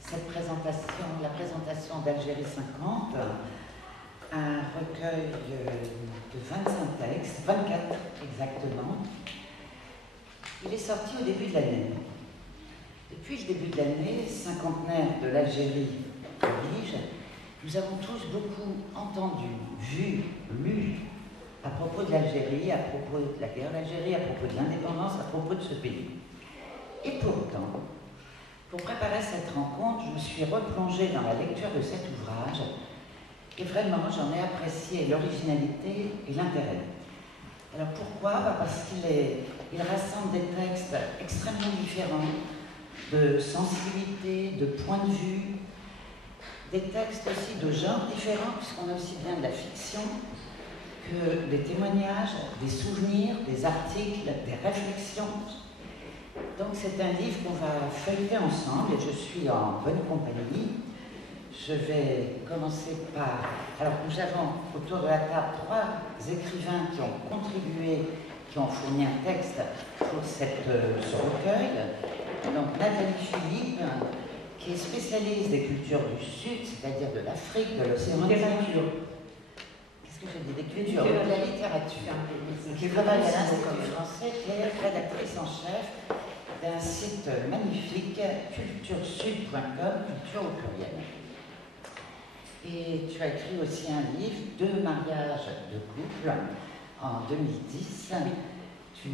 Cette présentation, la présentation d'Algérie 50, un recueil de 25 textes, 24 exactement. Il est sorti au début de l'année. Depuis le début de l'année, cinquantenaire de l'Algérie oblige, nous avons tous beaucoup entendu, vu, lu à propos de l'Algérie, à propos de la guerre d'Algérie, à propos de l'indépendance, à propos de ce pays. Et pourtant, pour préparer cette rencontre, je me suis replongée dans la lecture de cet ouvrage et vraiment j'en ai apprécié l'originalité et l'intérêt. Alors pourquoi? Parce qu'il rassemble des textes extrêmement différents, de sensibilité, de point de vue, des textes aussi de genres différents, puisqu'on a aussi bien de la fiction que des témoignages, des souvenirs, des articles, des réflexions. Donc c'est un livre qu'on va feuilleter ensemble et je suis en bonne compagnie. Je vais commencer par... Alors nous avons autour de la table 3 écrivains qui ont contribué, qui ont fourni un texte pour ce recueil. Donc Nathalie Philippe, qui est spécialiste des cultures du Sud, c'est-à-dire de l'Afrique, de l'océan Indien. Qu'est-ce que j'ai dit? Des cultures, de la littérature. Qui travaille à l'Institut français, qui est rédactrice en chef d'un site magnifique, culturesud.com, culture au pluriel. Et tu as écrit aussi un livre, 2 mariages de couple, en 2010. Tu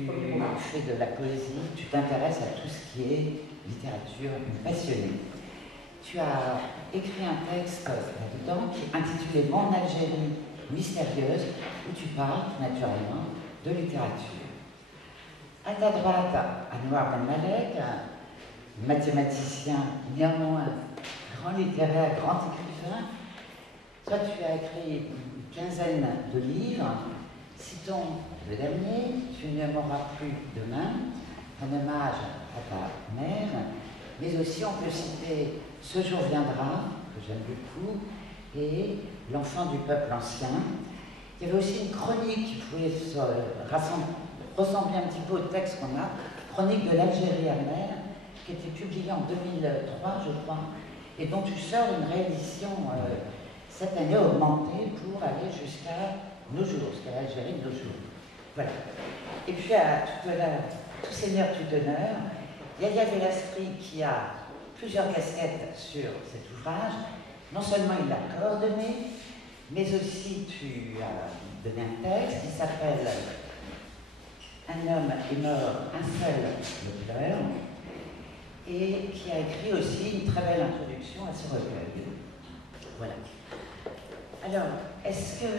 fais de la poésie, tu t'intéresses à tout ce qui est littérature, une passionnée. Tu as écrit un texte là-dedans qui est intitulé Mon Algérie mystérieuse, où tu parles naturellement de littérature. À ta droite, Anouar Ben Malek, mathématicien, néanmoins grand littéraire, grand écrivain. Toi, tu as écrit une quinzaine de livres. Citons le dernier, Tu ne m'auras plus demain, un hommage à ta mère, mais aussi on peut citer Ce jour viendra, que j'aime beaucoup, et L'enfant du peuple ancien. Il y avait aussi une chronique qui pouvait ressembler un petit peu au texte qu'on a, Chronique de l'Algérie amère, qui était publiée en 2003, je crois, et dont tu sors une réédition cette année augmentée pour aller jusqu'à nos jours, jusqu'à l'Algérie de nos jours. Voilà. Et puis à tout seigneur, tout honneur, Yahya Bellastri qui a plusieurs casquettes sur cet ouvrage. Non seulement il l'a coordonné, mais aussi tu as donné un texte qui s'appelle Un homme est mort, un seul le pleure, et qui a écrit aussi une très belle introduction à ce recueil. Voilà. Alors, est-ce que,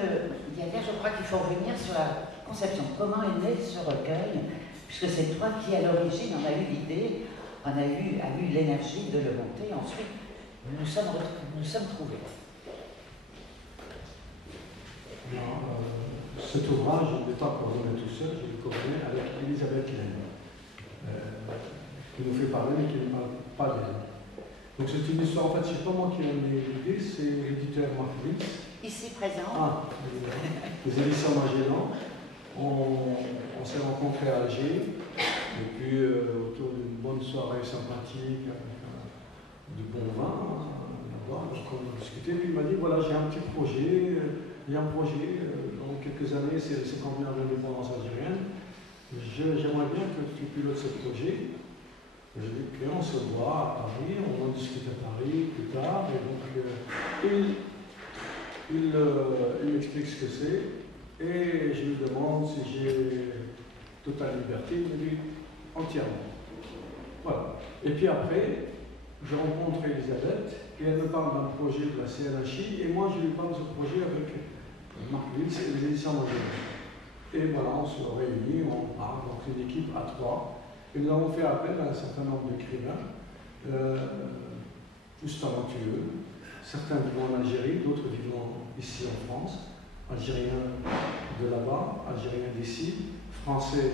Yahya, je crois qu'il faut revenir sur la conception. Comment est né ce recueil? Puisque c'est toi qui, à l'origine, en a eu l'idée, a eu l'énergie de le monter. Ensuite, nous sommes trouvés. Cet ouvrage, je ne l'ai pas coordonné tout seul, je l'ai coordonné avec Elisabeth Laine, qui nous fait parler, mais qui ne parle pas d'elle. Donc c'est une histoire, en fait, c'est pas moi qui ai eu l'idée, c'est l'éditeur Marguerite. Ici présent. Ah, les éditions Magellan. On s'est rencontrés à Alger, et puis une soirée sympathique avec du bon vin là-bas. Donc on a discuté, puis il m'a dit voilà, j'ai un petit projet, il y a un projet, dans quelques années, c'est le 50 ans de l'indépendance algérienne. J'aimerais bien que tu pilotes ce projet. Je dis ok, on se voit à Paris, on en discute à Paris plus tard. Et donc il m'explique ce que c'est et je lui demande si j'ai totale liberté. Il me dit entièrement. Voilà. Et puis après, je rencontre Elisabeth et elle me parle d'un projet de la CNHI et moi je lui parle de ce projet avec Marc Wills et les éditions d'Angers. Et voilà, on se réunit, on parle, donc une équipe à 3. Et nous avons fait appel à un certain nombre d'écrivains, tous talentueux, certains vivant en Algérie, d'autres vivant ici en France, algériens de là-bas, algériens d'ici, français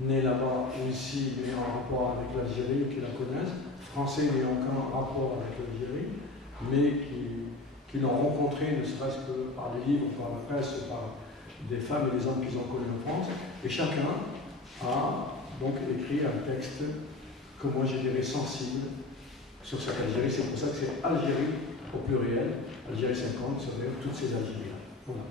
nés là-bas ou ici, mais en rapport avec l'Algérie, qui la connaissent, français n'ayant aucun rapport avec l'Algérie, mais qui l'ont rencontré, ne serait-ce que par les livres, par la presse, par des femmes et des hommes qu'ils ont connus en France, et chacun a donc écrit un texte que moi je dirais sensible sur cette Algérie. C'est pour ça que c'est Algérie au pluriel, Algérie 50, ça veut dire toutes ces Algériens. Voilà.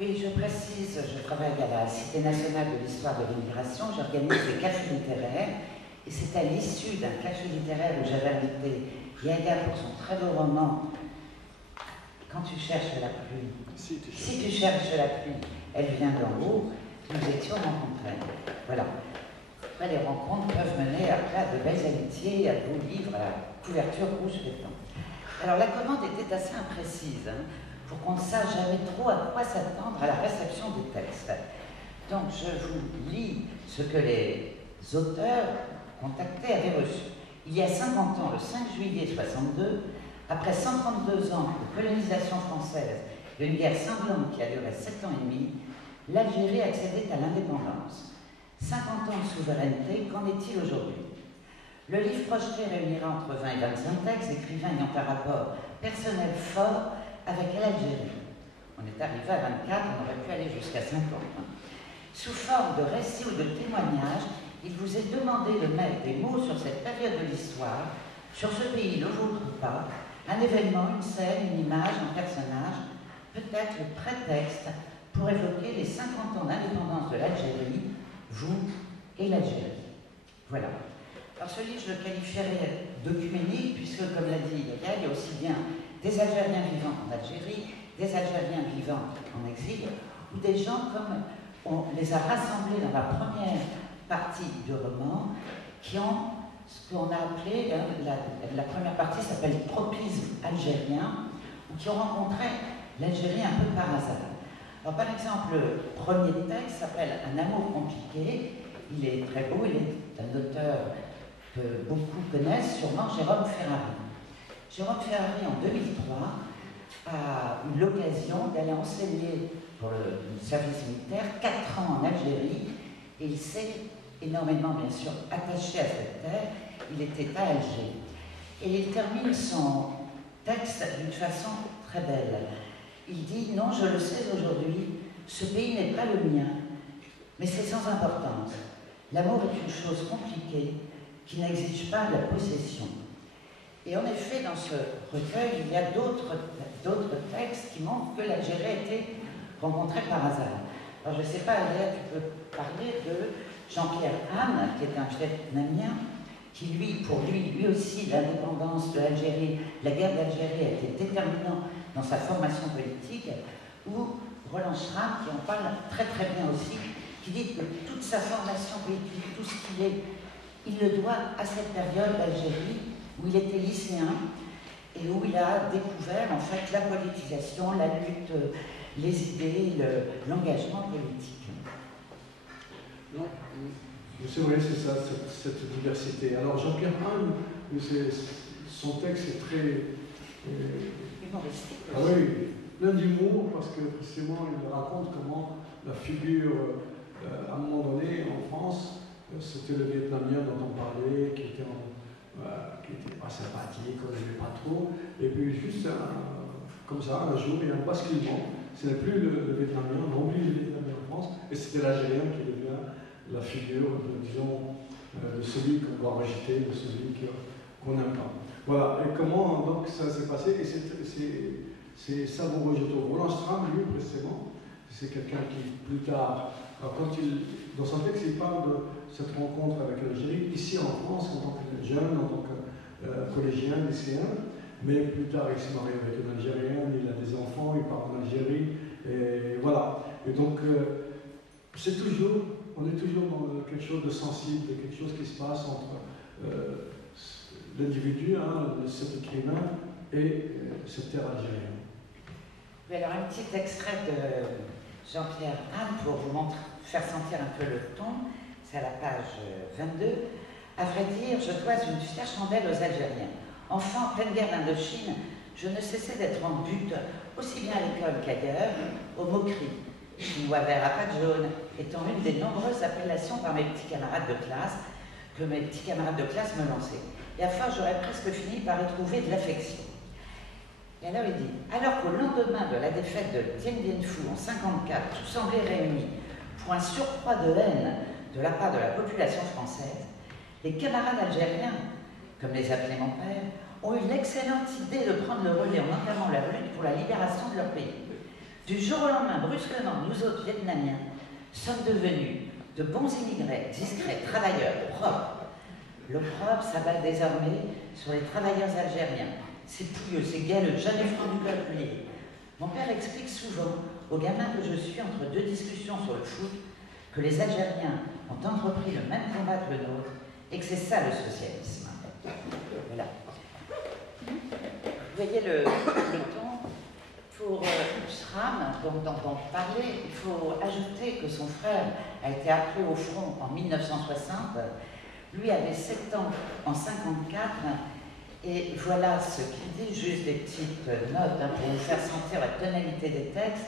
Oui, je précise, je travaille à la Cité nationale de l'histoire de l'immigration, j'organise des cafés littéraires, et c'est à l'issue d'un café littéraire où j'avais invité Yaga pour son très beau roman Quand tu cherches la pluie. Si tu cherches la pluie, elle vient d'en haut. Nous étions rencontrés. Voilà. Après, les rencontres peuvent mener après à de belles amitiés, à de beaux livres, à la couverture rouge des temps. Alors, la commande était assez imprécise, pour qu'on ne sache jamais trop à quoi s'attendre à la réception des textes. Donc, je vous lis ce que les auteurs contactés avaient reçu. Il y a 50 ans, le 5 juillet 62, après 132 ans de colonisation française et une guerre sanglante qui a duré 7 ans et demi, l'Algérie accédait à l'indépendance. 50 ans de souveraineté, qu'en est-il aujourd'hui? Le livre projeté réunira entre 20 et 25 textes, écrivains ayant un rapport personnel fort avec l'Algérie. On est arrivé à 24, on aurait pu aller jusqu'à 50. Sous forme de récits ou de témoignages, il vous est demandé de mettre des mots sur cette période de l'histoire, sur ce pays, le vôtre ou pas, un événement, une scène, une image, un personnage, peut-être le prétexte pour évoquer les 50 ans d'indépendance de l'Algérie, vous et l'Algérie. Voilà. Alors ce livre, je le qualifierais d'œcuménique, puisque, comme l'a dit Yaga, il y a aussi bien des Algériens vivant en Algérie, des Algériens vivant en exil, ou des gens comme on les a rassemblés dans la première partie du roman, qui ont ce qu'on a appelé, la première partie s'appelle Tropisme algérien, ou qui ont rencontré l'Algérie un peu par hasard. Alors, par exemple, le premier texte s'appelle Un amour compliqué. Il est très beau, il est un auteur que beaucoup connaissent, sûrement Jérôme Ferrari. Jérôme Ferrari, en 2003, a eu l'occasion d'aller enseigner pour le service militaire 4 ans en Algérie, et il s'est énormément, bien sûr, attaché à cette terre. Il était à Alger. Et il termine son texte d'une façon très belle. Il dit « Non, je le sais aujourd'hui, ce pays n'est pas le mien, mais c'est sans importance. L'amour est une chose compliquée qui n'exige pas la possession. » Et en effet, dans ce recueil, il y a d'autres textes qui montrent que l'Algérie a été rencontrée par hasard. Alors, je ne sais pas, Léa, tu peux parler de Jean-Pierre Anne, qui est un Vietnamien, qui pour lui aussi, l'indépendance de l'Algérie, la guerre d'Algérie a été déterminante dans sa formation politique, ou Roland Schramm, qui en parle très très bien aussi, qui dit que toute sa formation politique, tout ce qu'il est, il le doit à cette période d'Algérie, où il était lycéen, et où il a découvert en fait la politisation, la lutte, les idées, l'engagement politique. Non, c'est vrai, c'est ça, cette diversité. Alors Jean-Pierre Anne, son texte est très... humoristique. Ah oui, plein d'humour, parce que précisément il raconte comment la figure, à un moment donné, en France, c'était le Vietnamien dont on parlait, qui était pas sympathique, on n'aimait pas trop, et puis juste comme ça, un jour, il y a un basculement. Ce n'est plus le Vietnamien, on oublie le Vietnamien en France, et c'était l'Algérien qui devient la figure, disons, de celui qu'on doit rejeter, de celui qu'on n'aime pas. Voilà, et comment donc ça s'est passé, et c'est savoureux, je trouve. Roland Stram, lui, précisément, c'est quelqu'un qui, plus tard, dans son texte, il parle de cette rencontre avec l'Algérie, ici en France, en tant que jeune, en tant que collégien, lycéen, mais plus tard, il s'est marié avec une Algérienne, il a des enfants, il part en Algérie, et voilà. Et donc, on est toujours dans quelque chose de sensible, quelque chose qui se passe entre l'individu, cet écrivain, et cette terre algérienne. Oui, alors un petit extrait de Jean-Pierre Anne pour vous faire sentir un peu le ton, c'est à la page 22. À vrai dire, je dois une fière chandelle aux Algériens. Enfant, en pleine guerre d'Indochine, je ne cessais d'être en butte, aussi bien à l'école qu'ailleurs, aux moqueries. Chinois vert à pattes jaunes étant une des nombreuses appellations par mes petits camarades de classe que mes petits camarades de classe me lançaient. Et à force, j'aurais presque fini par y trouver de l'affection. Et alors il dit, alors qu'au lendemain de la défaite de Dien Bien Phu en 1954, tout semblait réuni pour un surcroît de haine de la part de la population française, les camarades algériens, comme les appelait mon père, ont eu l'excellente idée de prendre le relais en entamant la lutte pour la libération de leur pays. Du jour au lendemain, brusquement, nous autres Vietnamiens sommes devenus de bons immigrés, discrets, travailleurs, propres. L'opprobre s'abat désormais sur les travailleurs algériens. C'est pouilleux, c'est galeux, jamais franc du col plié. Mon père explique souvent aux gamins que je suis entre deux discussions sur le foot que les Algériens ont entrepris le même combat que le nôtre et que c'est ça le socialisme. Voilà. Vous voyez le ton. Pour Schramm, dont on parlait, il faut ajouter que son frère a été appelé au front en 1960. Lui avait 7 ans en 1954. Et voilà ce qu'il dit, juste des petites notes pour vous faire sentir la tonalité des textes.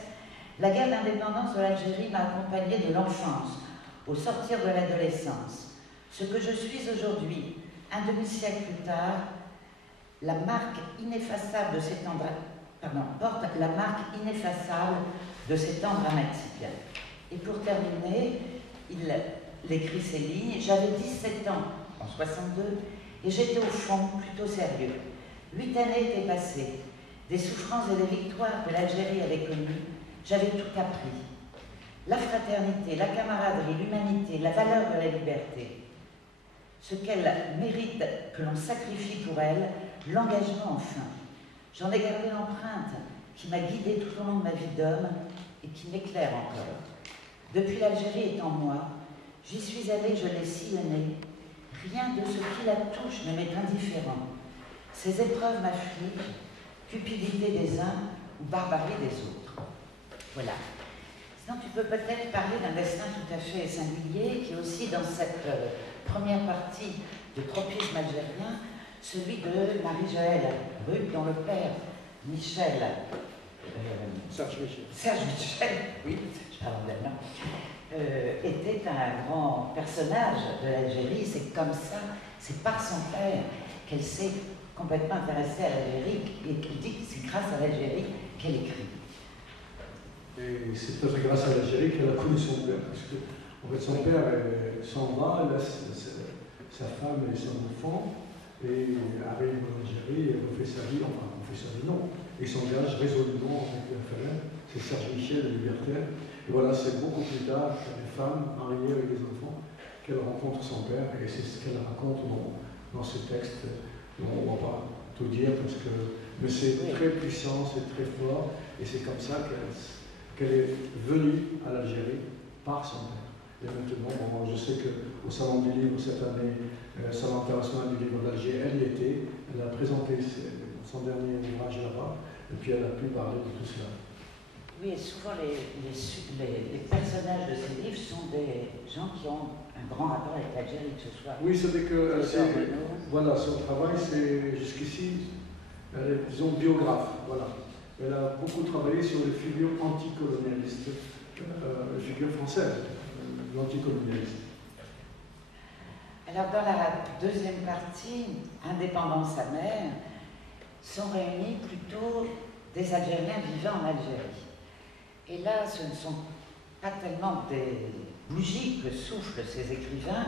La guerre d'indépendance de l'Algérie m'a accompagné de l'enfance au sortir de l'adolescence. Ce que je suis aujourd'hui, un demi-siècle plus tard, la marque ineffaçable de ces temps porte la marque ineffaçable de ces temps dramatiques. Et pour terminer, il écrit ces lignes. J'avais 17 ans en 62 et j'étais au fond plutôt sérieux. 8 années étaient passées. Des souffrances et des victoires que l'Algérie avait connues, j'avais tout appris. La fraternité, la camaraderie, l'humanité, la valeur de la liberté. Ce qu'elle mérite que l'on sacrifie pour elle, l'engagement enfin. J'en ai gardé l'empreinte qui m'a guidée tout au long de ma vie d'homme et qui m'éclaire encore. Depuis l'Algérie est en moi, j'y suis allée, je l'ai sillonnée. Rien de ce qui la touche ne m'est indifférent. Ces épreuves m'affligent, cupidité des uns ou barbarie des autres. Voilà. Sinon, tu peux peut-être parler d'un destin tout à fait singulier qui est aussi dans cette première partie de Tropisme algérien, celui de Marie-Joëlle Ruc, dont le père, Michel, Serge Michel. Serge Michel, oui, je parle d'elle, était un grand personnage de l'Algérie. C'est comme ça, c'est par son père qu'elle s'est complètement intéressée à l'Algérie et qu'elle dit que c'est grâce à l'Algérie qu'elle écrit. Et c'est peut-être grâce à l'Algérie qu'elle a connu son père, parce que en fait, son père s'en va, laisse sa femme et son enfant, et arrive en Algérie et refait sa vie, enfin, refait sa vie, non. Il s'engage résolument avec le FLN, c'est Serge Michel, le libertaire. Et voilà, c'est beaucoup plus tard, les femmes mariées avec des enfants, qu'elle rencontre son père, et c'est ce qu'elle raconte dans ce texte. On ne va pas tout dire, mais c'est très puissant, c'est très fort, et c'est comme ça qu'elle est venue à l'Algérie par son père. Et maintenant, je sais qu'au Salon du Livre cette année, Salon international du livre d'Alger, elle y était, elle a présenté son dernier ouvrage là-bas, et puis elle a pu parler de tout cela. Oui, et souvent les personnages de ces livres sont des gens qui ont un grand rapport avec l'Algérie, que ce soit. Oui, c'est que voilà, son travail, c'est jusqu'ici, elle est, disons, biographe, voilà. Elle a beaucoup travaillé sur les figures anticolonialistes, les figures françaises, l'anticolonialisme. Alors, dans la deuxième partie, Indépendance amère, sont réunis plutôt des Algériens vivant en Algérie. Et là, ce ne sont pas tellement bougies que soufflent ces écrivains,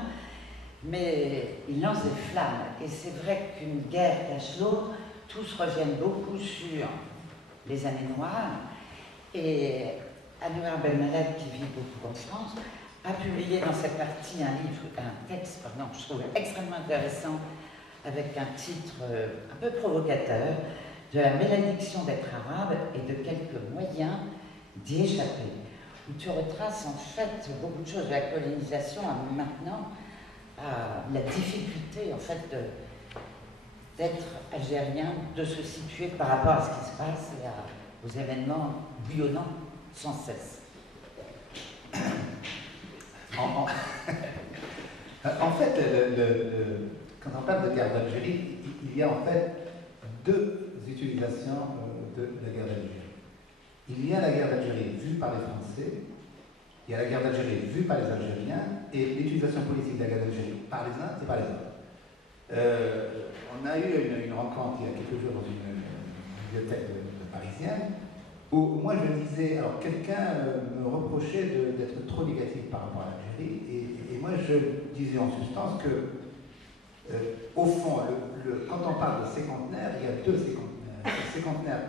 mais ils lancent des flammes. Et c'est vrai qu'une guerre cache l'autre, tous reviennent beaucoup sur les années noires. Et Anouar Belmalek, qui vit beaucoup en France, a publié dans cette partie un texte, je trouve extrêmement intéressant, avec un titre un peu provocateur, de la malédiction d'être arabe et de quelques moyens d'y échapper, où tu retraces en fait beaucoup de choses de la colonisation à maintenant, à la difficulté en fait d'être algérien, de se situer par rapport à ce qui se passe et aux événements bouillonnants sans cesse. En fait, quand on parle de guerre d'Algérie, il y a en fait deux utilisations de la guerre d'Algérie. Il y a la guerre d'Algérie vue par les Français, il y a la guerre d'Algérie vue par les Algériens, et l'utilisation politique de la guerre d'Algérie par les uns et par les autres. On a eu une rencontre il y a quelques jours dans une bibliothèque parisienne, où moi je disais, alors quelqu'un me reprochait d'être trop négatif par rapport à l'Algérie, et moi je disais en substance que, au fond, quand on parle de séquentenaire, il y a deux séquentenaires. Le séquentenaire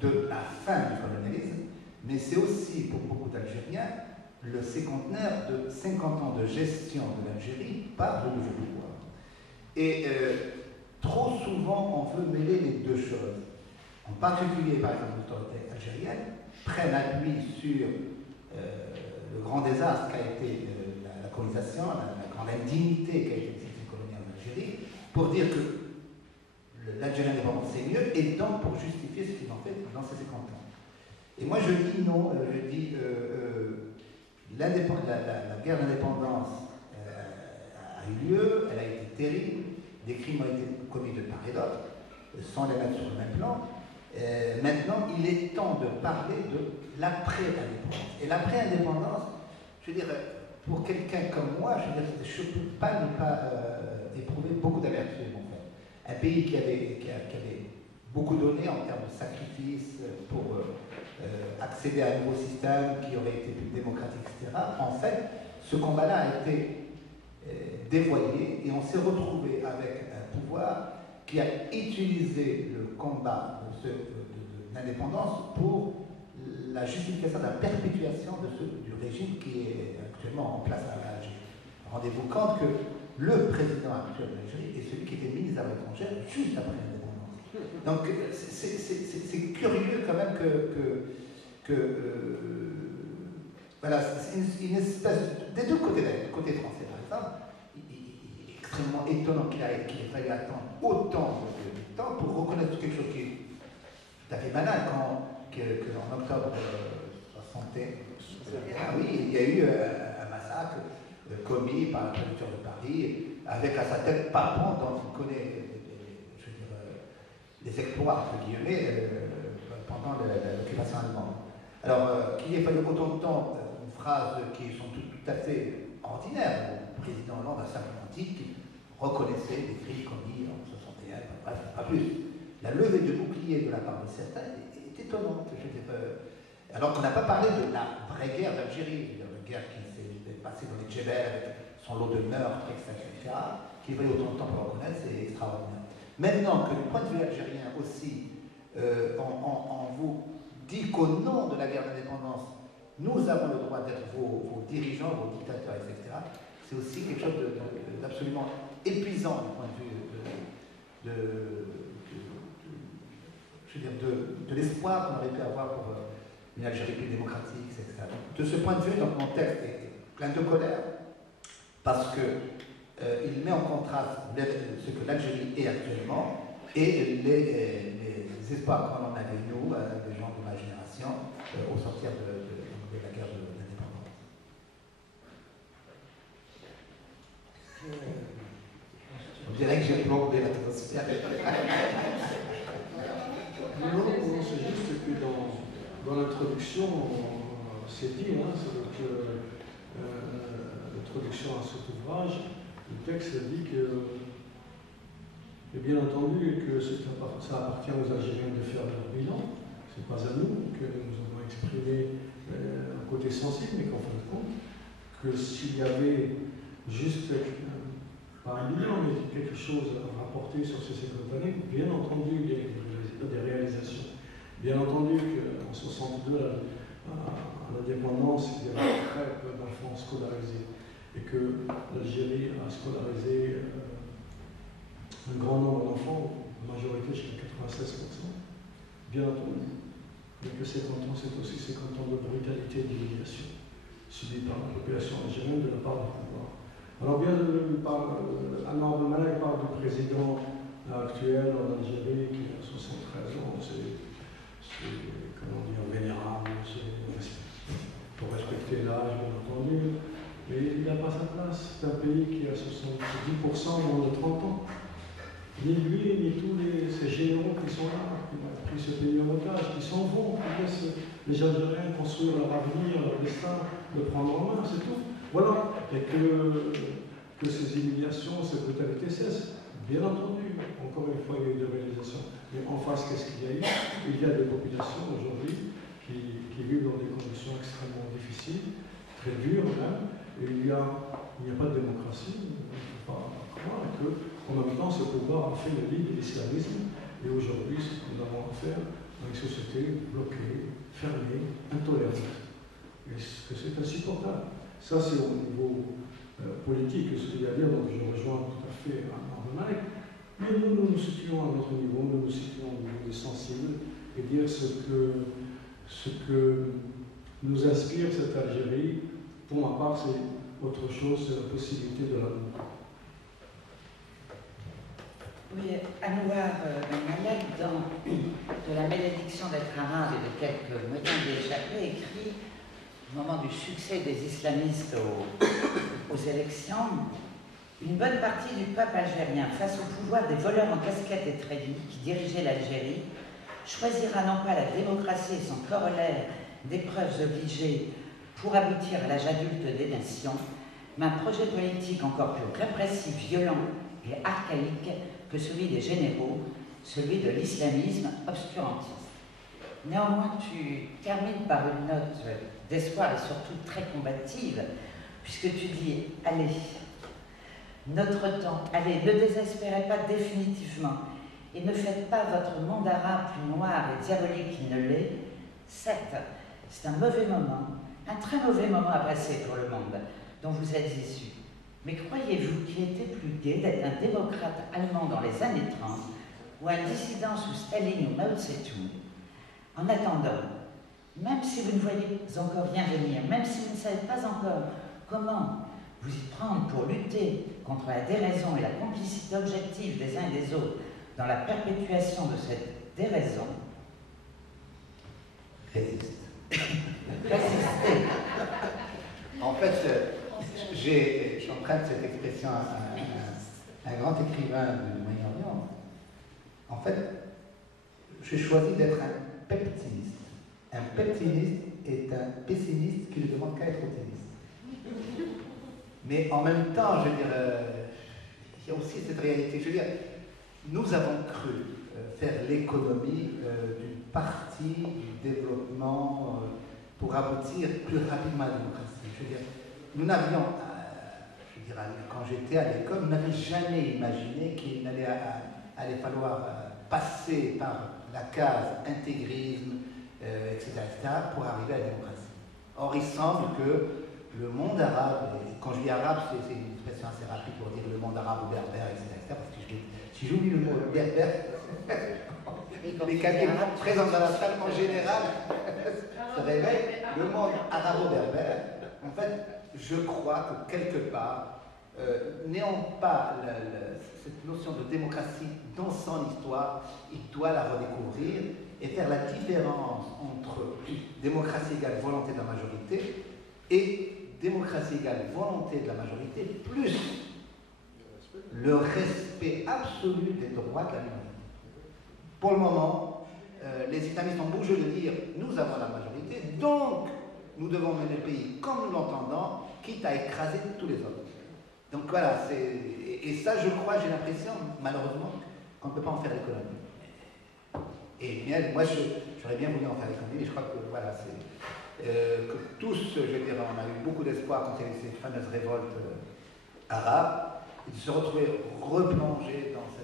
de la fin du colonialisme, mais c'est aussi, pour beaucoup d'Algériens, le séquentenaire de 50 ans de gestion de l'Algérie par le nouveau pouvoir. Et trop souvent, on veut mêler les deux choses. En particulier, par exemple, l'autorité algérienne prennent appui sur le grand désastre qu'a été la colonisation, la grande indignité qu'a été le système colonial en Algérie, pour dire que l'Algérie indépendante c'est mieux, et donc pour justifier ce qu'ils ont fait dans ces 50 ans. Et moi je dis non, je dis la guerre d'indépendance a eu lieu, elle a été terrible, des crimes ont été commis de part et d'autre, sans les mettre sur le même plan. Maintenant, il est temps de parler de l'après-indépendance. Et l'après-indépendance, je veux dire, pour quelqu'un comme moi, je veux dire, je ne peux pas ne pas éprouver beaucoup d'amertume, en fait. Un pays qui avait beaucoup donné en termes de sacrifices pour accéder à un nouveau système qui aurait été plus démocratique, etc. En fait, ce combat-là a été dévoyé et on s'est retrouvé avec un pouvoir qui a utilisé le combat de l'indépendance pour la justification de la perpétuation du régime qui est actuellement en place à l'Algérie. Rendez-vous compte que le président actuel de l'Algérie est celui qui était ministre des Affaires étrangères juste après l'indépendance. Donc c'est curieux quand même voilà, c'est une espèce, des deux côtés, du côté français par exemple, il est extrêmement étonnant qu'il ait fallu attendre autant de temps pour reconnaître quelque chose qui est tout à fait banal qu'en octobre 61. Ah oui, il y a eu un massacre commis par la préfecture de Paris, avec à sa tête Papon, dont on connaît les exploits, entre guillemets, pendant l'occupation allemande. Alors, qu'il ait fallu autant de temps, une phrase qui sont tout à fait ordinaires. Le président Hollande a simplement dit qu'il reconnaissait des crimes commis en 61, bref, pas plus. La levée de bouclier de la part de certains est étonnante. Alors qu'on n'a pas parlé de la vraie guerre d'Algérie, la guerre qui s'est passée dans les Djebel avec son lot de meurtres, etc., qui valait autant de temps pour le reconnaître, c'est extraordinaire. Maintenant que du point de vue algérien aussi, on vous dit qu'au nom de la guerre d'indépendance, nous avons le droit d'être vos dirigeants, vos dictateurs, etc., c'est aussi quelque chose d'absolument épuisant du point de vue de l'espoir qu'on aurait pu avoir pour une Algérie plus démocratique, etc. Donc, de ce point de vue, donc, mon texte est plein de colère, parce qu'il met en contraste ce que l'Algérie est actuellement et les espoirs qu'on en avait, nous, les gens de ma génération, au sortir de la guerre d'indépendance. On dirait que j'ai plombé l'atmosphère. Non, c'est juste que dans l'introduction, c'est dit, c'est l'introduction à cet ouvrage, le texte dit que, et bien entendu, que ça appartient aux Algériens de faire leur bilan, c'est pas à nous, que nous avons exprimé un côté sensible, mais qu'en fin de compte, que s'il y avait juste, pas un million, mais quelque chose à rapporter sur ces 50 années, bien entendu, il y a des réalisations. Bien entendu qu'en 62, à l'indépendance, il y avait très peu d'enfants scolarisés et que l'Algérie a scolarisé un grand nombre d'enfants, la majorité jusqu'à 96%, bien entendu. Mais que 50 ans, c'est aussi 50 ans de brutalité et d'humiliation subie par la population algérienne de la part du pouvoir. Alors bien, Anwar Ben Malik parle du président actuel en Algérie qui a 73 ans, c'est comment dire, vénérable, pour respecter l'âge, bien entendu, mais il n'a pas sa place. C'est un pays qui a 70% moins de 30 ans. Ni lui, ni tous ces généraux qui sont là, qui ont pris ce pays en otage, qui s'en vont, qui laissent les Algériens construire leur avenir, leur destin, le prendre en main, c'est tout. Voilà, et que ces humiliations, ces brutalités cessent. Bien entendu, encore une fois, il y a eu des réalisations. Mais en face, qu'est-ce qu'il y a eu? Il y a des populations aujourd'hui qui vivent dans des conditions extrêmement difficiles, très dures même, et il n'y a pas de démocratie. Il ne faut pas croire qu'en même temps, ce pouvoir a fait le lit de l'islamisme, et aujourd'hui, ce que nous avons à faire dans une société bloquée, fermée, intolérante. Et que c'est insupportable. Ça, c'est au niveau politique, ce qu'il y a à dire, donc je rejoins tout à fait Anwar Ben Malik. Mais nous nous situons à notre niveau, nous nous situons au niveau des sensibles, et dire ce que nous inspire cette Algérie, pour ma part, c'est autre chose, c'est la possibilité de l'amour. Oui, Anwar Ben Malik, dans De la malédiction d'être arabe et de quelques moyens d'y échapper, écrit au moment du succès des islamistes aux élections, une bonne partie du peuple algérien, face au pouvoir des voleurs en casquette et treillis qui dirigeaient l'Algérie, choisira non pas la démocratie et son corollaire d'épreuves obligées pour aboutir à l'âge adulte des nations, mais un projet politique encore plus répressif, violent et archaïque que celui des généraux, celui de l'islamisme obscurantiste. Néanmoins, tu termines par une note d'espoir et surtout très combative, puisque tu dis « Allez, notre temps, allez, ne désespérez pas définitivement et ne faites pas votre monde arabe plus noir et diabolique qu'il ne l'est. Certes, c'est un mauvais moment, un très mauvais moment à passer pour le monde dont vous êtes issus. Mais croyez-vous qu'il était plus gai d'être un démocrate allemand dans les années 30 ou un dissident sous Staline ou Mao Tse-tung? En attendant, même si vous ne voyez encore rien venir, même si vous ne savez pas encore comment vous y prendre pour lutter contre la déraison et la complicité objective des uns et des autres dans la perpétuation de cette déraison, résistez. En fait, j'emprunte cette expression à un grand écrivain du Moyen-Orient. En fait, j'ai choisi d'être un peptiniste. Un peptiniste est un pessimiste qui ne demande qu'à être optimiste. Mais en même temps, je veux dire, il y a aussi cette réalité. Je veux dire, nous avons cru faire l'économie d'une partie du développement pour aboutir plus rapidement à la démocratie. Je veux dire, nous n'avions, quand j'étais à l'école, nous n'avions jamais imaginé qu'il allait falloir passer par la case intégrisme, etc., pour arriver à la démocratie. Or, il semble que le monde arabe, et quand je dis arabe, c'est une expression assez rapide pour dire le monde arabe ou berbère, etc., parce que si j'oublie le mot berbère, les cabinets présents dans la salle en général se réveillent, le monde arabo-berbère, en fait, je crois que quelque part, n'ayant pas cette notion de démocratie dans son histoire, il doit la redécouvrir et faire la différence entre démocratie égale volonté de la majorité et démocratie égale volonté de la majorité plus le respect absolu des droits de la minorité. Pour le moment, les islamistes ont beau jeu de dire nous avons la majorité, donc nous devons mener le pays comme nous l'entendons, quitte à écraser tous les autres. Donc voilà, et ça je crois, j'ai l'impression, malheureusement, qu'on ne peut pas en faire l'économie. Et bien, moi j'aurais bien voulu en faire l'économie, mais je crois que voilà, que tous, je veux dire, on a eu beaucoup d'espoir quand il y a eu ces fameuses révoltes arabes, et de se retrouver replongé dans ce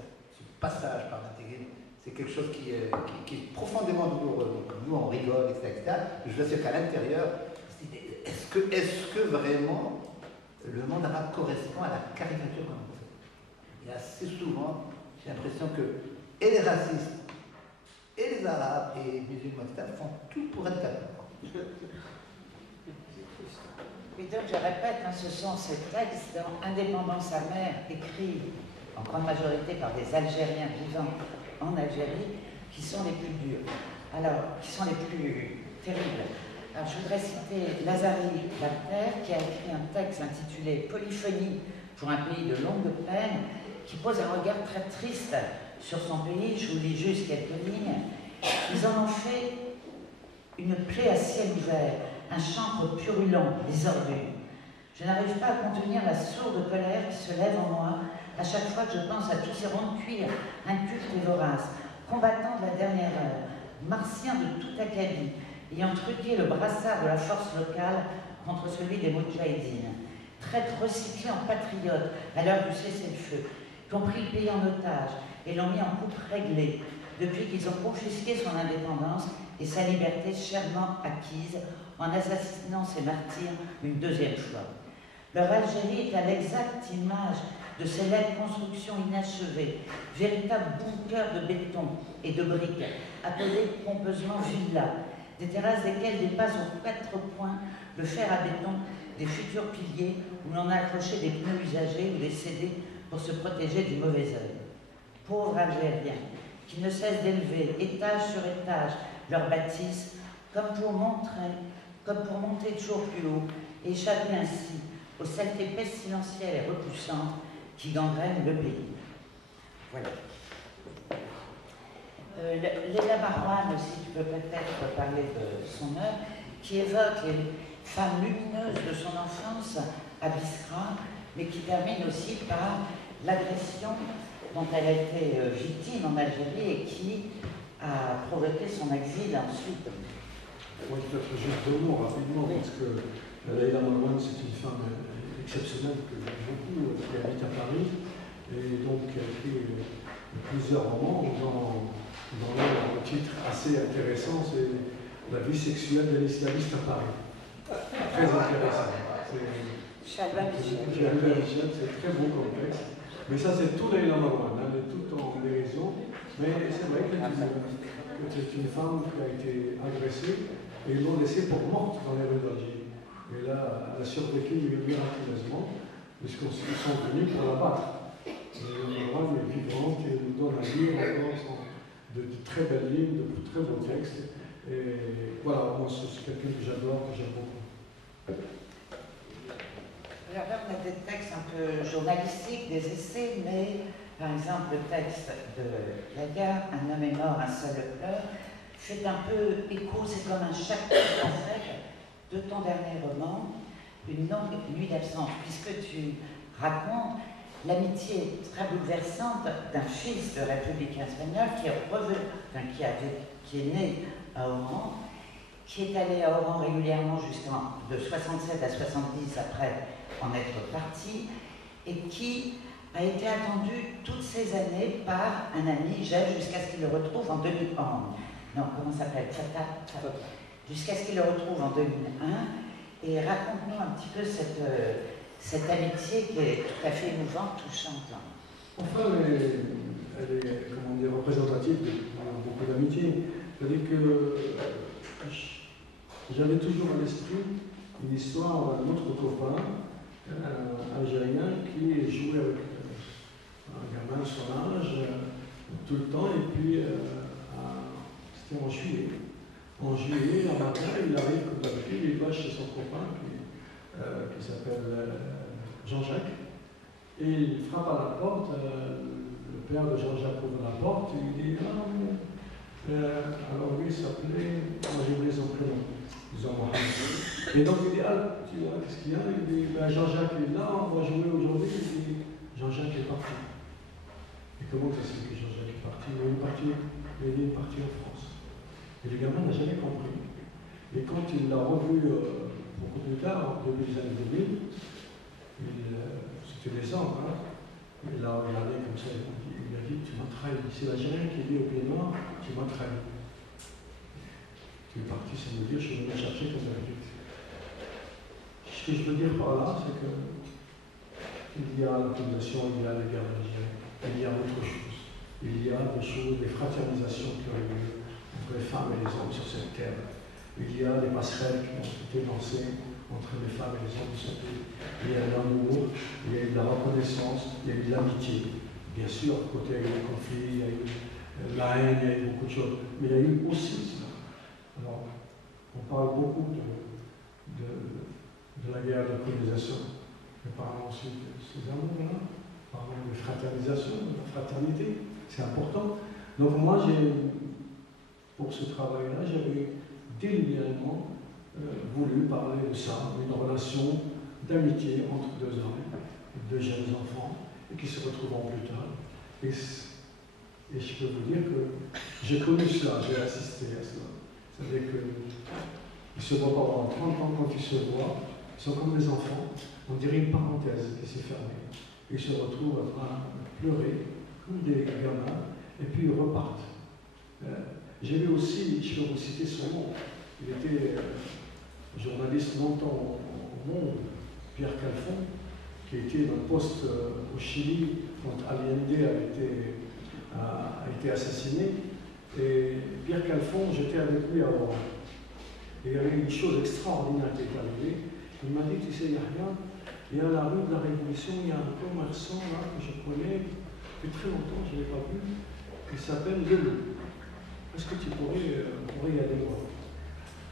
passage par l'intérim, c'est quelque chose qui est profondément douloureux. Donc, nous, on rigole, etc. Je veux dire qu'à l'intérieur, est-ce que vraiment le monde arabe correspond à la caricature qu'on fait? Et assez souvent, j'ai l'impression que et les racistes, et les arabes, et les musulmans, etc., font tout pour être d'accord. Et donc, je répète, ce sont ces textes dans Indépendance amère, écrits en grande majorité par des Algériens vivant en Algérie, qui sont les plus durs, alors, qui sont les plus terribles. Alors, je voudrais citer Lazari Lapter, qui a écrit un texte intitulé Polyphonie pour un pays de longue peine, qui pose un regard très triste sur son pays. Je vous lis juste quelques lignes. Ils en ont fait une plaie à ciel ouvert, un chancre purulent, désordonné. Je n'arrive pas à contenir la sourde colère qui se lève en moi à chaque fois que je pense à tous ces ronds de cuir, incultes et voraces, combattants de la dernière heure, martiens de toute Acadie, ayant truqué le brassard de la force locale contre celui des Moudjahidines, traîtres recyclés en patriotes à l'heure du cessez-le-feu, qui ont pris le pays en otage et l'ont mis en coupe réglée depuis qu'ils ont confisqué son indépendance et sa liberté chèrement acquise en assassinant ses martyrs une deuxième fois. Leur Algérie est à l'exacte image de ces laides constructions inachevées, véritables bunkers de béton et de briques, appelées pompeusement villas, des terrasses desquelles dépassent aux 4 points le fer à béton des futurs piliers où l'on a accroché des pneus usagés ou des scellés pour se protéger du mauvais œil. Pauvres Algériens, qui ne cessent d'élever, étage sur étage, leurs bâtisses, comme pour monter toujours plus haut, et échapper ainsi aux saletés pestilentielles et repoussantes qui gangrènent le pays. Voilà. Léla Marouane aussi, tu peux peut-être parler de son œuvre, qui évoque les femmes lumineuses de son enfance à Biskra, mais qui termine aussi par l'agression dont elle a été victime en Algérie et qui a provoqué son exil ensuite. Oui, peut-être juste deux mots rapidement, parce que Leïla Marouane, c'est une femme exceptionnelle que j'aime beaucoup, qui habite à Paris, et donc qui a écrit plusieurs romans, dont un titre assez intéressant, c'est La vie sexuelle de l'islamiste à Paris. Très intéressant. Chalva Michel. C'est très beau comme texte. Mais ça, c'est tout Leïla Marouane, elle est toute en dérision. Mais c'est vrai que c'est une femme qui a été agressée et ils l'ont laissée pour morte dans les rues d'Alger. Et là, elle a survécu miraculeusement, puisqu'ils sont venus pour la battre. Leïla Marouane est vivante et nous donne à lire encore de très belles lignes, de très beaux textes. Et voilà, moi, c'est quelqu'un que j'adore, que j'aime beaucoup. Alors là, on a des textes un peu journalistiques, des essais, mais par exemple, le texte de Lagarde, Un homme est mort, un seul pleure, fait un peu écho, c'est comme un chapitre en fait de ton dernier roman, Une longue nuit d'absence, puisque tu racontes l'amitié très bouleversante d'un fils de républicain espagnol qui est né à Oran, qui est allé à Oran régulièrement de 67 à 70 après en être parti, et qui a été attendu toutes ces années par un ami, Jeff, jusqu'à ce qu'il le retrouve en 2001. Non, comment ça s'appelle? Jusqu'à ce qu'il le retrouve en 2001. Et raconte-nous un petit peu cette amitié qui est tout à fait émouvante, touchante. Enfin, elle est comment dire, représentative de beaucoup d'amitié. C'est-à-dire que j'avais toujours à l'esprit une histoire d'un autre copain algérien qui jouait avec un gamin de son âge tout le temps, et puis c'était en juillet. En juillet, un matin, il arrive comme d'habitude, il va chez son copain qui s'appelle Jean-Jacques, et il frappe à la porte. Le père de Jean-Jacques ouvre la porte et il dit alors lui il s'appelait, moi j'ai oublié son prénom, disons Mohamed. Et donc il dit tu vois, qu'est-ce qu'il y a? Il dit Jean-Jacques est là, on va jouer aujourd'hui. Il dit Jean-Jacques est parti. Et comment ça se fait que Jean-Jacques est parti? Il est parti en France. Et le gamin n'a jamais compris. Et quand il l'a revu beaucoup plus tard, au début des années 2000, c'était décembre, hein, il l'a regardé comme ça, il lui a dit, tu m'as trahi. C'est l'Algérien qui dit au pied noir, tu m'as trahi. Tu es parti sans me dire, je suis venu chercher comme d'habitude. Ce que je veux dire par là, c'est que il y a la colonisation, il y a la guerre d'Algérie, il y a autre chose. Il y a des choses, des fraternisations qui ont eu lieu entre les femmes et les hommes sur cette terre. Il y a des passerelles qui ont été lancées entre les femmes et les hommes de ce pays. Il y a de l'amour, il y a eu de la reconnaissance, il y a eu de l'amitié. Bien sûr, à côté, il y a eu des conflits, il y a eu la haine, il y a eu beaucoup de choses. Mais il y a eu aussi cela. Alors, on parle beaucoup de la guerre de colonisation. Mais parlons aussi de ces amours-là. Parlons de fraternisation, de la fraternité. C'est important. Donc moi, pour ce travail-là, j'avais délibérément voulu parler de ça, d'une relation d'amitié entre deux hommes, deux jeunes enfants, et qui se retrouveront plus tard. Et je peux vous dire que j'ai connu cela, j'ai assisté à cela. C'est-à-dire qu'ils se voient pendant 30 ans, quand ils se voient, ils sont comme des enfants, on dirait une parenthèse qui s'est fermée. Ils se retrouvent à pleurer, comme des gamins, et puis ils repartent. J'ai vu aussi, je peux vous citer son nom, il était journaliste longtemps au Monde, Pierre Calfon, qui était dans le poste au Chili quand Allende a été assassiné. Et Pierre Calfon, j'étais avec lui à Oran. Et il y avait une chose extraordinaire qui est arrivée. Il m'a dit, tu sais, Yahya, il y a la rue de la Révolution, il y a un commerçant là que je connais depuis très longtemps, je ne l'ai pas vu, il s'appelle Leloup. Est-ce que tu pourrais y aller voir?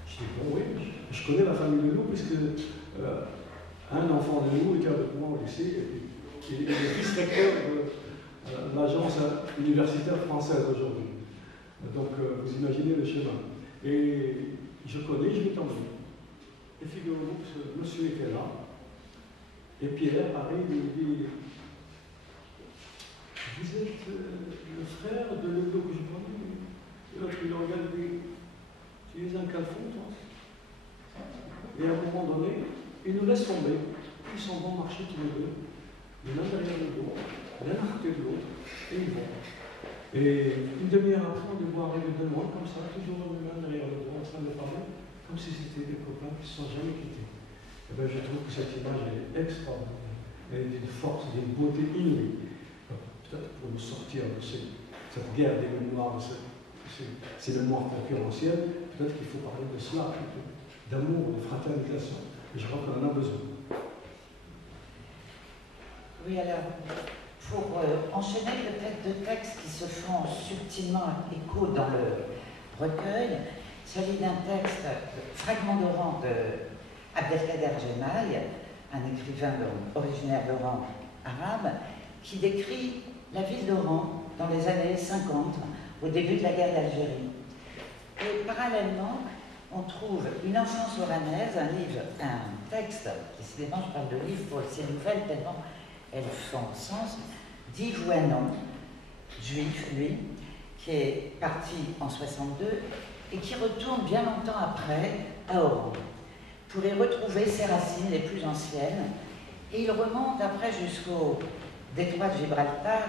Je dis, bon, oui, je connais la famille Leloup, puisque un enfant de Leloup était avec moi au lycée, et il est vice-recteur de l'agence universitaire française aujourd'hui. Donc, vous imaginez le chemin. Et je connais, je l'ai emmené. Et figurez-vous que ce monsieur était là, et Pierre arrive et lui dit, vous êtes le frère de Leloup que je connais. Et l'autre, il regarde et dit, tu es un calfon, toi? Et à un moment donné, ils nous laissent tomber. Ils s'en vont marcher tous les deux, l'un derrière le dos, l'un à côté de l'autre, et ils vont. Et une demi-heure après, on les voit arriver de loin, comme ça, toujours l'un derrière le dos, en train de parler, comme si c'était des copains qui ne se sont jamais quittés. Et bien, je trouve que cette image est extraordinaire. Elle est d'une force, d'une beauté inouïe. Peut-être pour nous sortir de cette guerre des mémoires, de ces mémoires concurrentielles, peut-être qu'il faut parler de cela plutôt, d'amour, de fraternisation. Et je crois qu'on en a besoin. Oui, alors, pour enchaîner peut-être deux textes qui se font subtilement écho dans le recueil, celui d'un texte, Fragment d'Oran de Abdelkader Jemaï, un écrivain originaire d'Oran arabe, qui décrit la ville d'Oran dans les années 50, au début de la guerre d'Algérie. Et parallèlement, on trouve Une enfance oranaise, un texte, décidément je parle de livre pour ces nouvelles tellement elles font sens, d'Yves Ouanon, juif lui, qui est parti en 62 et qui retourne bien longtemps après à Oran pour y retrouver ses racines les plus anciennes. Et il remonte après jusqu'au détroit de Gibraltar,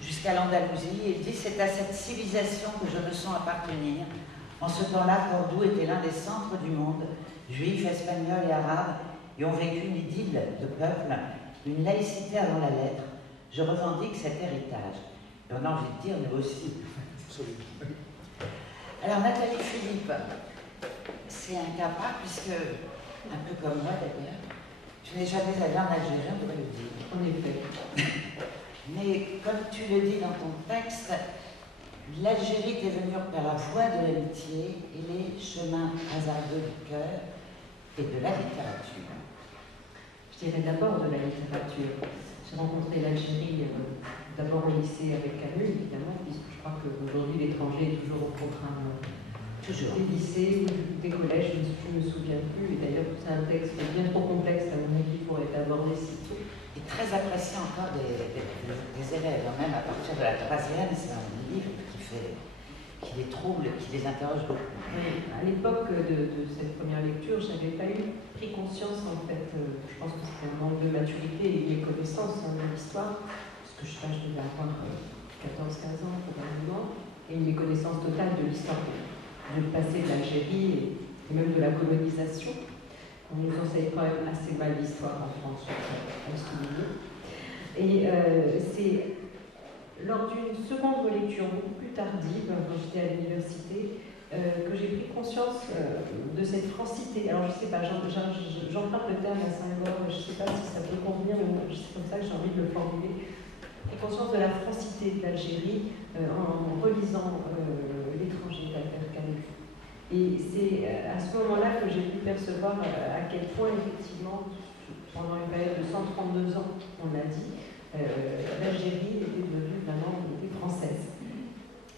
jusqu'à l'Andalousie, et il dit « C'est à cette civilisation que je me sens appartenir. En ce temps-là, Cordoue était l'un des centres du monde, juifs, espagnols et arabes, et ont vécu une idylle de peuple, une laïcité avant la lettre. Je revendique cet héritage. » Et on a envie de dire « nous aussi ». Alors Nathalie Philippe, c'est un cas part, puisque, un peu comme moi d'ailleurs, je n'ai jamais allé en Algérie, on devrait le dire. En effet. Mais comme tu le dis dans ton texte, l'Algérie est venue par la voie de l'amitié et les chemins hasardeux du cœur et de la littérature. Je dirais d'abord de la littérature. J'ai rencontré l'Algérie d'abord au lycée avec Camus, évidemment, puisque je crois qu'aujourd'hui l'étranger est toujours au programme des lycées ou des collèges, je ne me souviens plus. Et d'ailleurs, c'est un texte bien trop complexe à mon avis pour être abordé si tôt. Et très apprécié encore des élèves, même à partir de la troisième, c'est un livre qui fait qui les trouble, qui les interroge beaucoup. Oui, à l'époque de cette première lecture, je n'avais pas pris conscience, en fait, je pense que c'était un manque de maturité et de connaissances de l'histoire, parce que je sais pas, je devais avoir 14-15 ans probablement, et une méconnaissance totale de l'histoire du passé de l'Algérie et même de la colonisation. On nous enseigne quand même assez mal l'histoire en France, à le souligner. Et c'est lors d'une seconde relecture beaucoup plus tardive, quand j'étais à l'université, que j'ai pris conscience de cette francité. Alors je ne sais pas, j'emprunte le terme à Saint-Laurent, je ne sais pas si ça peut convenir, mais c'est comme ça que j'ai envie de le formuler. J'ai pris conscience de la francité de l'Algérie en relisant L'étranger d'Albert Camus. Et c'est à ce moment-là que j'ai pu percevoir à quel point, effectivement, pendant une période de 132 ans, on l'a dit, l'Algérie était devenue vraiment une française.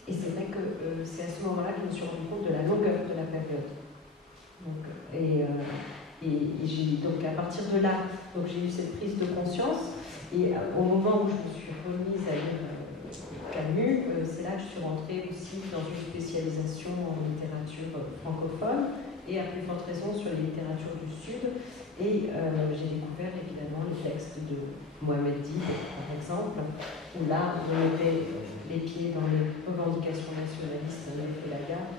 Et c'est vrai que c'est à ce moment-là que je me suis rendu compte de la longueur de la période. Donc, donc à partir de là, j'ai eu cette prise de conscience. Et au moment où je me suis remise à lire Camus, c'est là que je suis rentrée aussi dans une spécialisation en littérature francophone et à plus forte raison sur les littératures du Sud. Et j'ai découvert évidemment les textes de Mohamed Dib, par exemple, où là, on mettait les pieds dans les revendications nationalistes de Felaga.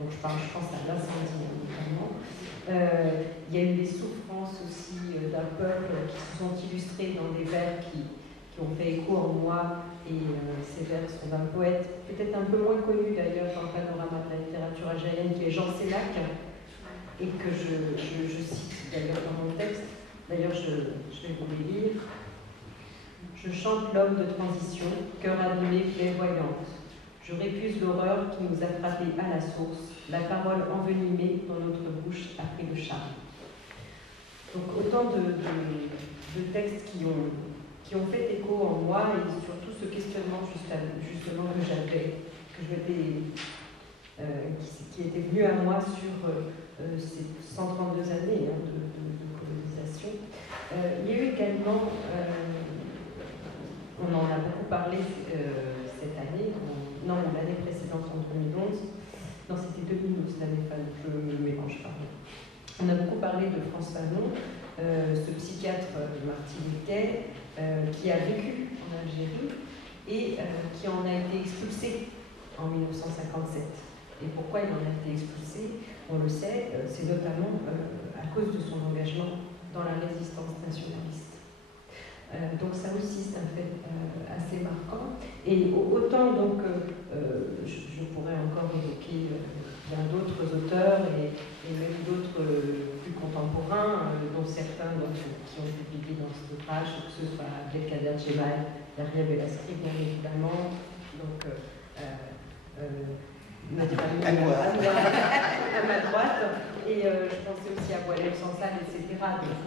Donc je pense à l'incendie notamment. Il y a eu des souffrances aussi d'un peuple qui se sont illustrées dans des vers qui ont fait écho en moi. Et ces vers sont d'un poète peut-être un peu moins connu d'ailleurs dans le panorama de la littérature algérienne, qui est Jean Sélac, et que je cite d'ailleurs dans mon texte. D'ailleurs, je vais vous les lire. Je chante l'homme de transition, cœur animé, clairvoyante. Je récuse l'horreur qui nous a frappés à la source, la parole envenimée dans notre bouche a pris le charme. Donc autant de textes qui ont fait écho en moi, et surtout ce questionnement justement que j'avais, qui était venu à moi sur ces 132 années de colonisation. Il y a eu également, on en a beaucoup parlé cette année, l'année précédente, en 2011, non c'était 2012 l'année, je me mélange pas. On a beaucoup parlé de France Fanon, ce psychiatre martiniquais qui a vécu en Algérie et qui en a été expulsé en 1957. Et pourquoi il en a été expulsé, on le sait, c'est notamment à cause de son engagement dans la résistance nationaliste. Donc ça aussi c'est un fait assez marquant. Et autant donc je pourrais encore évoquer bien d'autres auteurs et même d'autres plus contemporains, dont certains qui ont publié dans cet ouvrage, que ce soit Abdelkader Djemal, Daria Belasri bien évidemment, donc notre ami à ma droite, et je pensais aussi à Boilem Sansal, etc. Donc,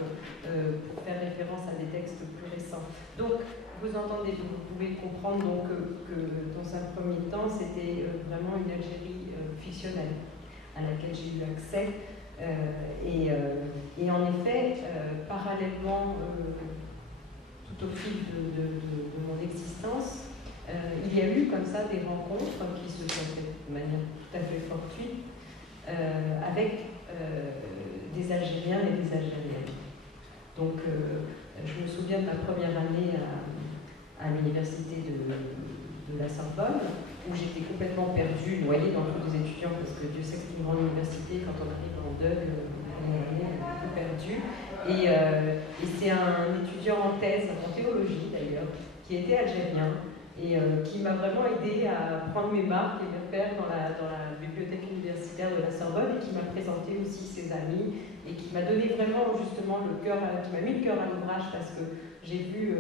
pour faire référence à des textes plus récents. Donc, vous entendez, vous pouvez comprendre donc, que dans un premier temps, c'était vraiment une Algérie fictionnelle à laquelle j'ai eu accès. Et en effet, parallèlement, tout au fil de mon existence, il y a eu comme ça des rencontres qui se sont faites de manière tout à fait fortuite avec des Algériens et des Algériennes. Donc, je me souviens de ma première année à l'université de la Sorbonne, où j'étais complètement perdue, noyée dans tous les étudiants, parce que Dieu sait que c'est une grande université, quand on arrive en DEUG, on est un peu perdu. Et c'est un étudiant en thèse, en théologie d'ailleurs, qui était algérien, et qui m'a vraiment aidé à prendre mes marques et mes repères dans la bibliothèque universitaire de la Sorbonne, et qui m'a présenté aussi ses amis, et qui m'a donné vraiment justement le cœur, qui m'a mis le cœur à l'ouvrage, parce que j'ai vu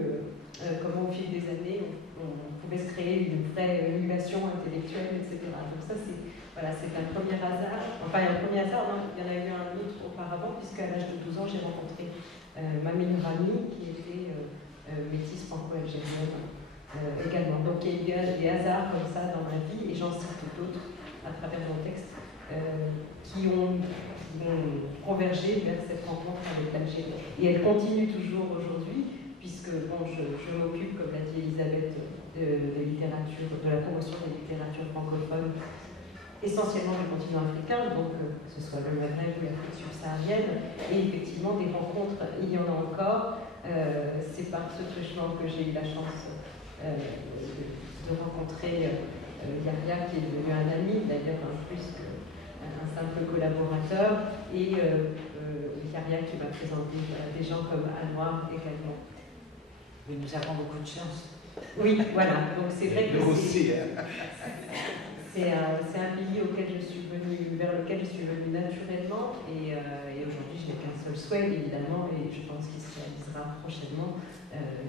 comment au fil des années on pouvait se créer une vraie émulation intellectuelle, etc. Donc ça c'est un premier hasard, enfin un premier hasard, non, il y en a eu un autre auparavant, puisqu'à l'âge de 12 ans j'ai rencontré ma meilleure amie qui était métisse franco-algérienne. Également. Donc il y a eu des hasards comme ça dans ma vie, et j'en cite d'autres à travers mon texte qui ont convergé vers cette rencontre avec l'Algérie. Et elle continue toujours aujourd'hui, puisque bon, je m'occupe, comme l'a dit Elisabeth, de la promotion des littératures francophones, essentiellement du continent africain, donc que ce soit le Maghreb ou l'Afrique subsaharienne. Et effectivement, des rencontres, il y en a encore. C'est par ce truchement que j'ai eu la chance de rencontrer Yahya, qui est devenu un ami, d'ailleurs plus qu'un simple collaborateur, et Yahya qui m'a présenté des gens comme Anwar également. Oui, nous avons beaucoup de chance. Oui, voilà. Donc c'est vrai que nous aussi. c'est un pays vers lequel je suis venue naturellement, et aujourd'hui je n'ai qu'un seul souhait évidemment, et je pense qu'il se réalisera prochainement,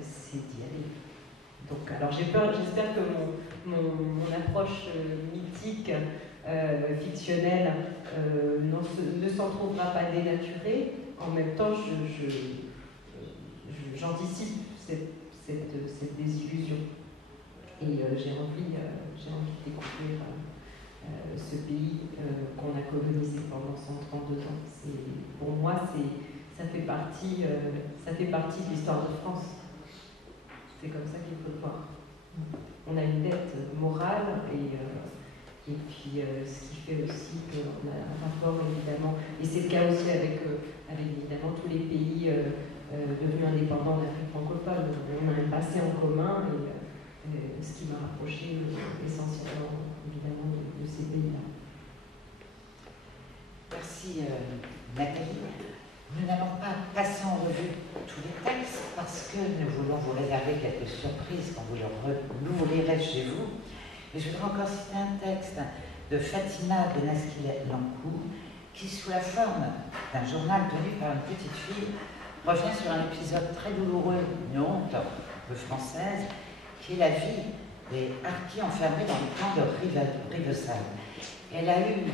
c'est d'y aller. Donc, alors j'espère que mon approche mythique, fictionnelle, ne s'en trouvera pas dénaturée. En même temps, j'anticipe cette désillusion. Et j'ai envie de découvrir ce pays qu'on a colonisé pendant 132 ans. Pour moi, ça fait partie de l'histoire de France. C'est comme ça qu'il faut le voir. On a une dette morale et puis ce qui fait aussi qu'on a un rapport évidemment, et c'est le cas aussi avec évidemment tous les pays devenus indépendants d'Afrique francophone. On a un passé en commun et ce qui m'a rapproché essentiellement évidemment de ces pays-là. Merci Nathalie. Nous n'allons pas passer en revue tous les textes parce que nous voulons vous réserver quelques surprises quand vous l'ouvrirez chez vous. Mais je voudrais encore citer un texte de Fatima Benaskil-Lankou qui, sous la forme d'un journal tenu par une petite fille, revient sur un épisode très douloureux, une honte un peu française, qui est la vie des harkis enfermés dans le camp de Rivesaltes. Elle a eu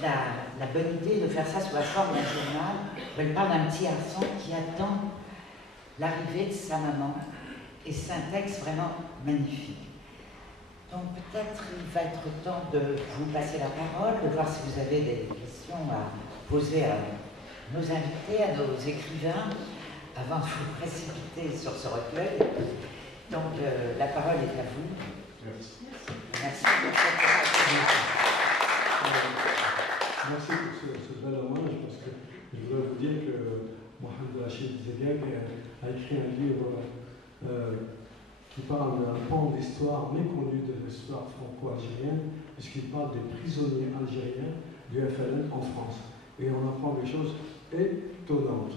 la bonne idée de faire ça sous la forme d'un journal où elle parle d'un petit garçon qui attend l'arrivée de sa maman, et c'est un texte vraiment magnifique. Donc peut-être il va être temps de vous passer la parole, de voir si vous avez des questions à poser à nos invités, à nos écrivains, avant de vous précipiter sur ce recueil. Donc la parole est à vous. Merci. Merci pour cette parole. Merci pour ce bel hommage, parce que je voudrais vous dire que Mohamed Rachid Zegeg a écrit un livre qui parle d'un pan d'histoire méconnu de l'histoire franco-algérienne, puisqu'il parle des prisonniers algériens du FLN en France. Et on apprend des choses étonnantes.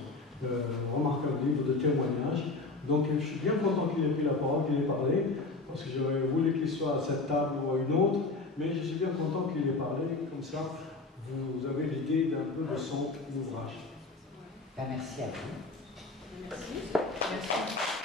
Remarquable livre de témoignages. Donc je suis bien content qu'il ait pris la parole, qu'il ait parlé, parce que j'aurais voulu qu'il soit à cette table ou à une autre, mais je suis bien content qu'il ait parlé, comme ça vous avez l'idée d'un peu de son ouvrage. Ben, merci à vous. Merci. Merci.